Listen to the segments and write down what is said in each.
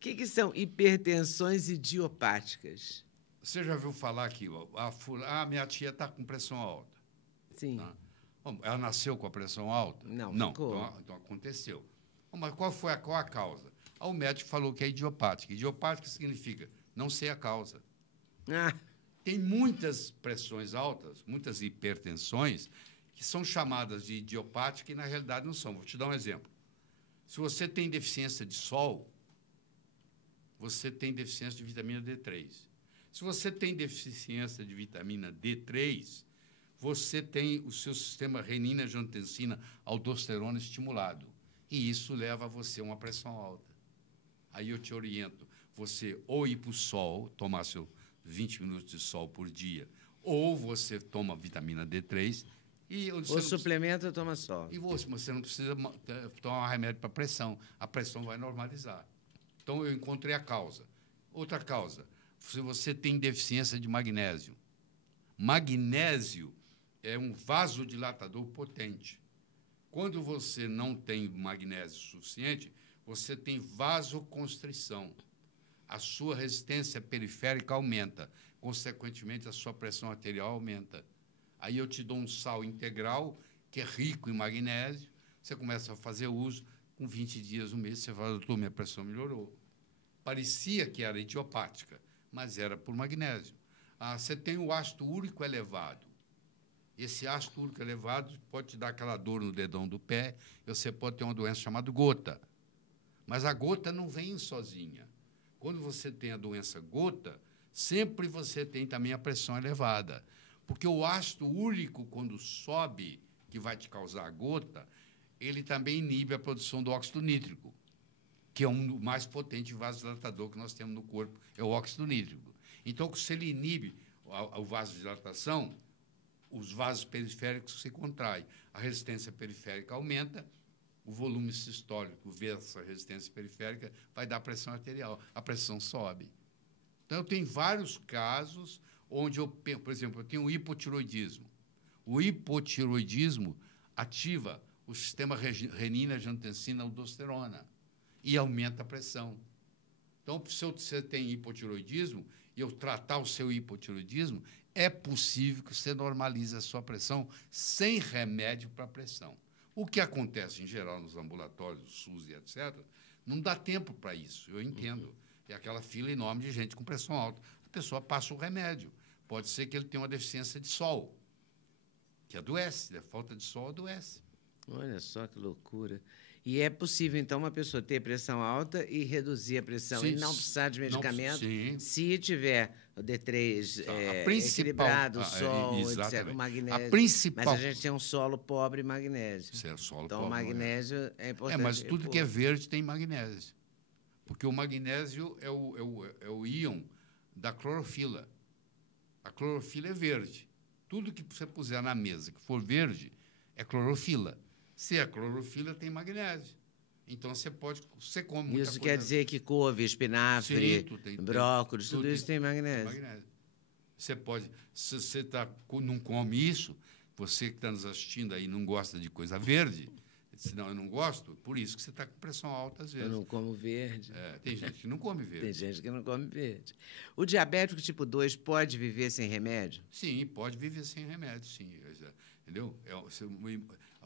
que são hipertensões idiopáticas? Você já ouviu falar que minha tia está com pressão alta? Sim. Tá? Bom, ela nasceu com a pressão alta? Não, Não. ficou. Então aconteceu. Bom, mas qual a causa? O médico falou que é idiopática. Idiopática significa não sei a causa. Ah, Tem muitas pressões altas, muitas hipertensões, que são chamadas de idiopática e, na realidade, não são. Vou te dar um exemplo. Se você tem deficiência de sol, você tem deficiência de vitamina D3. Se você tem deficiência de vitamina D3, você tem o seu sistema renina, angiotensina, aldosterona estimulado. E isso leva a você a uma pressão alta. Aí eu te oriento, você ou ir para o sol, tomar seus 20 minutos de sol por dia, ou você toma vitamina D3 e o suplemento toma sol. E você não precisa tomar remédio para pressão. A pressão vai normalizar. Então, eu encontrei a causa. Outra causa, se você tem deficiência de magnésio. Magnésio é um vasodilatador potente. Quando você não tem magnésio suficiente, você tem vasoconstrição. A sua resistência periférica aumenta. Consequentemente, a sua pressão arterial aumenta. Aí eu te dou um sal integral, que é rico em magnésio, você começa a fazer uso, com 20 dias, um mês, você fala, doutor, minha pressão melhorou. Parecia que era idiopática, mas era por magnésio. Você tem o ácido úrico elevado. Esse ácido úrico elevado pode te dar aquela dor no dedão do pé, e você pode ter uma doença chamada gota. Mas a gota não vem sozinha. Quando você tem a doença gota, sempre você tem também a pressão elevada. Porque o ácido úrico, quando sobe, que vai te causar a gota, ele também inibe a produção do óxido nítrico, que é um mais potente vasodilatador que nós temos no corpo, é o óxido nítrico. Então, se ele inibe a vasodilatação, os vasos periféricos se contraem, a resistência periférica aumenta, o volume sistólico vezes a resistência periférica vai dar pressão arterial, a pressão sobe. Então, eu tenho vários casos onde por exemplo, eu tenho o hipotiroidismo. O hipotiroidismo ativa o sistema renina, angiotensina, aldosterona e aumenta a pressão. Então, se você tem hipotiroidismo e eu tratar o seu hipotiroidismo, é possível que você normalize a sua pressão sem remédio para a pressão. O que acontece, em geral, nos ambulatórios, do SUS e etc., não dá tempo para isso, eu entendo. É aquela fila enorme de gente com pressão alta. A pessoa passa o remédio. Pode ser que ele tenha uma deficiência de sol, que adoece, a falta de sol adoece. Olha só que loucura. E é possível, então, uma pessoa ter pressão alta e reduzir a pressão e não precisar de medicamento se tiver o D3 equilibrado, o sol, etc., o magnésio. Mas a gente tem um solo pobre em magnésio. Então, o magnésio é importante. Mas tudo que é verde tem magnésio. Porque o magnésio é o íon da clorofila. A clorofila é verde. Tudo que você puser na mesa que for verde é clorofila. Se é clorofila, tem magnésio. Então, você come muita coisa. Isso quer dizer que couve, espinafre, brócolis, tudo isso tem magnésio. Você pode... Se você não come isso, você que está nos assistindo aí não gosta de coisa verde, senão eu não gosto, por isso que você está com pressão alta às vezes. Eu não como verde. Tem gente que não come verde. Tem gente que não come verde. O diabético tipo 2 pode viver sem remédio? Sim, pode viver sem remédio, sim. Entendeu?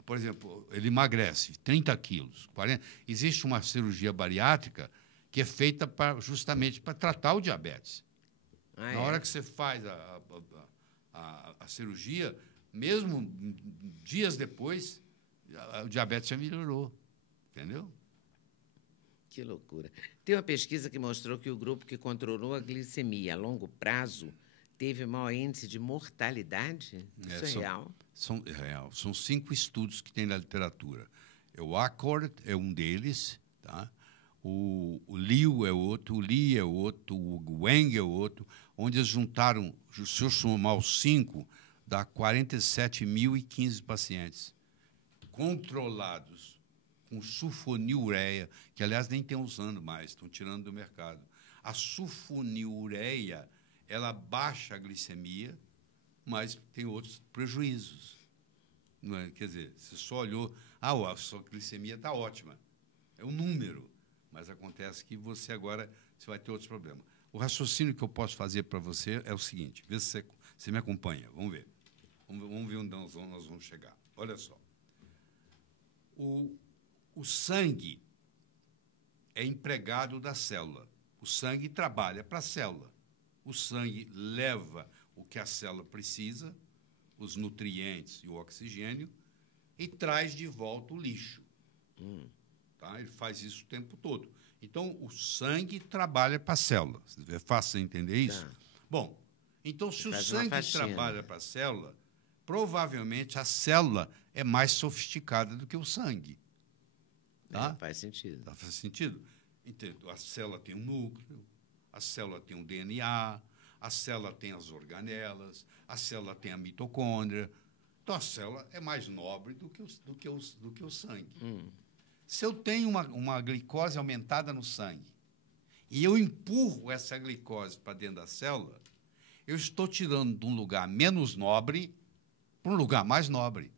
Por exemplo, ele emagrece 30 quilos, 40. Existe uma cirurgia bariátrica que é feita justamente para tratar o diabetes. Na hora que você faz a cirurgia, mesmo dias depois, o diabetes já melhorou, entendeu? Que loucura. Tem uma pesquisa que mostrou que o grupo que controlou a glicemia a longo prazo teve maior índice de mortalidade? Isso é real? É real. São 5 estudos que tem na literatura. O Accord é um deles, tá? O Liu é outro, o Li é outro, o Wang é outro, onde eles juntaram, se eu somar os 5, dá 47.015 pacientes controlados com sulfonilureia, que, aliás, nem estão usando mais, estão tirando do mercado. A sulfonilureia, ela baixa a glicemia, mas tem outros prejuízos. Não é? Quer dizer, você só olhou, a sua glicemia está ótima. É um número. Mas acontece que você vai ter outros problemas. O raciocínio que eu posso fazer para você é o seguinte, vê se você me acompanha, vamos ver. Vamos ver onde nós vamos chegar. Olha só. O sangue é empregado da célula. O sangue trabalha para a célula. O sangue leva o que a célula precisa, os nutrientes e o oxigênio, e traz de volta o lixo. Tá? Ele faz isso o tempo todo. Então, o sangue trabalha para a célula. É fácil entender isso? Tá. Bom, então, se o sangue trabalha para a célula, provavelmente a célula é mais sofisticada do que o sangue. Tá? Faz sentido. Tá, faz sentido? Então, a célula tem um núcleo, a célula tem um DNA, a célula tem as organelas, a célula tem a mitocôndria. Então, a célula é mais nobre do que o sangue. Se eu tenho uma glicose aumentada no sangue e eu empurro essa glicose para dentro da célula, eu estou tirando de um lugar menos nobre para um lugar mais nobre.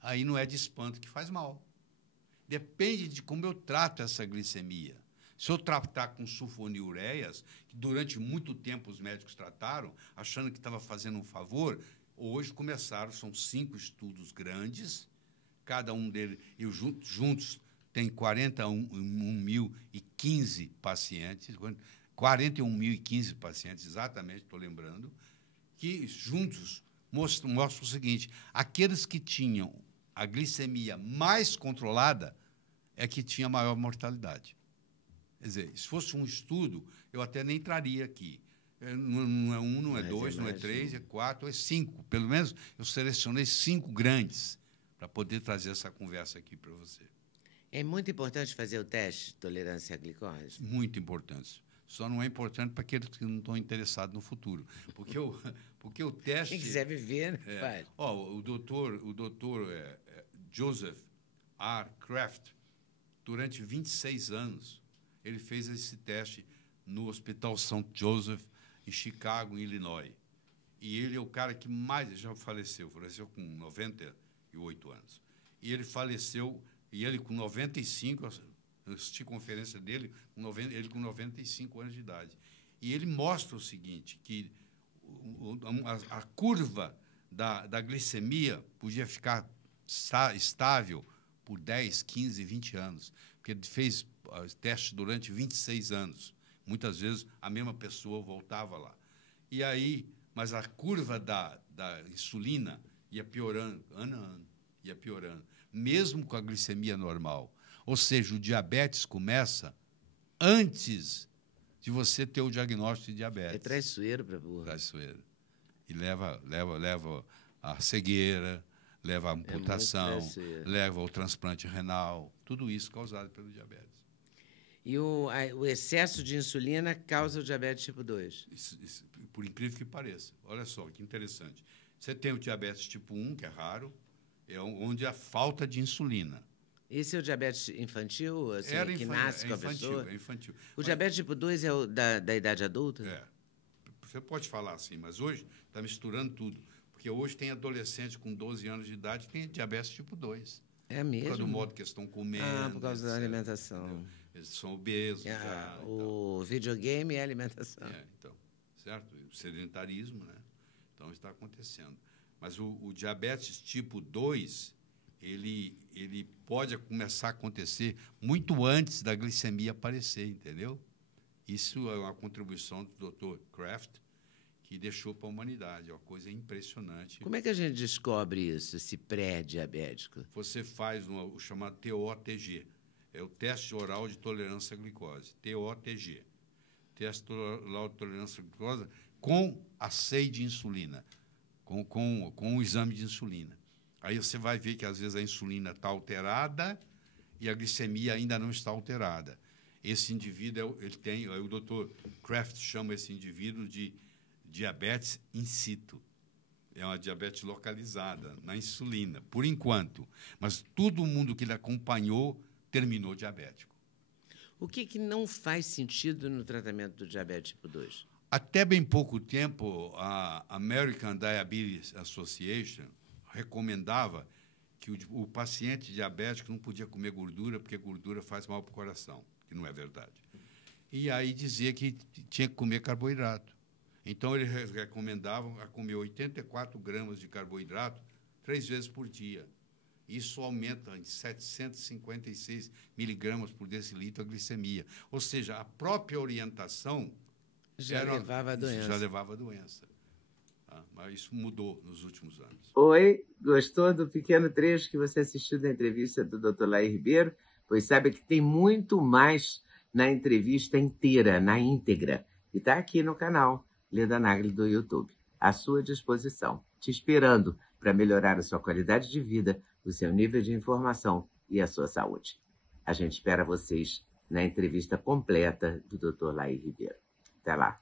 Aí não é de espanto que faz mal. Depende de como eu trato essa glicemia. Se eu tratar com sulfonilureias, que durante muito tempo os médicos trataram, achando que estava fazendo um favor, hoje começaram, são 5 estudos grandes, cada um deles, e juntos tem 41.015 pacientes, 41.015 pacientes, exatamente, estou lembrando, que juntos mostram o seguinte, aqueles que tinham a glicemia mais controlada é que tinha maior mortalidade. Quer dizer, se fosse um estudo, eu até nem traria aqui. Não é 1, não é 2, não é 3, é 4, é 5. Pelo menos eu selecionei 5 grandes para poder trazer essa conversa aqui para você. É muito importante fazer o teste de tolerância à glicose? Muito importante. Só não é importante para aqueles que não estão interessados no futuro. Porque o teste... Quem quiser viver, né, faz. O doutor Joseph R. Kraft, durante 26 anos, ele fez esse teste no Hospital St. Joseph, em Chicago, em Illinois. E ele é o cara que mais... Já faleceu com 98 anos. E ele faleceu, e ele com 95... Eu assisti a conferência dele, ele com 95 anos de idade. E ele mostra o seguinte, que a curva da glicemia podia ficar estável por 10, 15, 20 anos, porque ele fez testes durante 26 anos. Muitas vezes a mesma pessoa voltava lá. E aí, mas a curva da insulina ia piorando, ano a ano, ia piorando, mesmo com a glicemia normal. Ou seja, o diabetes começa antes de você ter o diagnóstico de diabetes. É traiçoeiro para burro. Traiçoeiro. E leva a cegueira, leva a amputação, leva ao transplante renal, tudo isso causado pelo diabetes. E o excesso de insulina causa o diabetes tipo 2? Isso, por incrível que pareça. Olha só, que interessante. Você tem o diabetes tipo 1, que é raro, é onde há falta de insulina. Esse é o diabetes infantil, assim, que nasce com a pessoa? É infantil. O diabetes tipo 2 é o da idade adulta? É. Você pode falar assim, mas hoje está misturando tudo. Porque hoje tem adolescente com 12 anos de idade que tem diabetes tipo 2. É mesmo? Por causa do modo que eles estão comendo. Por causa da alimentação. Entendeu? Eles são obesos. O videogame é alimentação. Então, certo? O sedentarismo, né? Então, está acontecendo. Mas o diabetes tipo 2... Ele pode começar a acontecer muito antes da glicemia aparecer, entendeu? Isso é uma contribuição do Dr. Kraft, que deixou para a humanidade. É uma coisa impressionante. Como é que a gente descobre isso, esse pré-diabético? Você faz o chamado TOTG. É o teste oral de tolerância à glicose. TOTG. Teste oral de tolerância à glicose com asseio de insulina, com o exame de insulina. Aí você vai ver que, às vezes, a insulina está alterada e a glicemia ainda não está alterada. Esse indivíduo, o Dr. Kraft chama esse indivíduo de diabetes in situ. É uma diabetes localizada na insulina, por enquanto. Mas todo mundo que ele acompanhou terminou diabético. O que não faz sentido no tratamento do diabetes tipo 2? Até bem pouco tempo, a American Diabetes Association recomendava que o paciente diabético não podia comer gordura, porque gordura faz mal para o coração. que não é verdade. E aí dizia que tinha que comer carboidrato. Então, eles recomendavam a comer 84 gramas de carboidrato 3 vezes por dia. Isso aumenta em 756 miligramas por decilitro a glicemia. Ou seja, a própria orientação já levava a doença. Já levava a doença. Mas isso mudou nos últimos anos. Oi, gostou do pequeno trecho que você assistiu da entrevista do Dr. Laí Ribeiro? Pois saiba que tem muito mais na entrevista inteira, na íntegra. E está aqui no canal Leda Nagli do YouTube, à sua disposição, te esperando para melhorar a sua qualidade de vida, o seu nível de informação e a sua saúde. A gente espera vocês na entrevista completa do Dr. Laí Ribeiro. Até lá.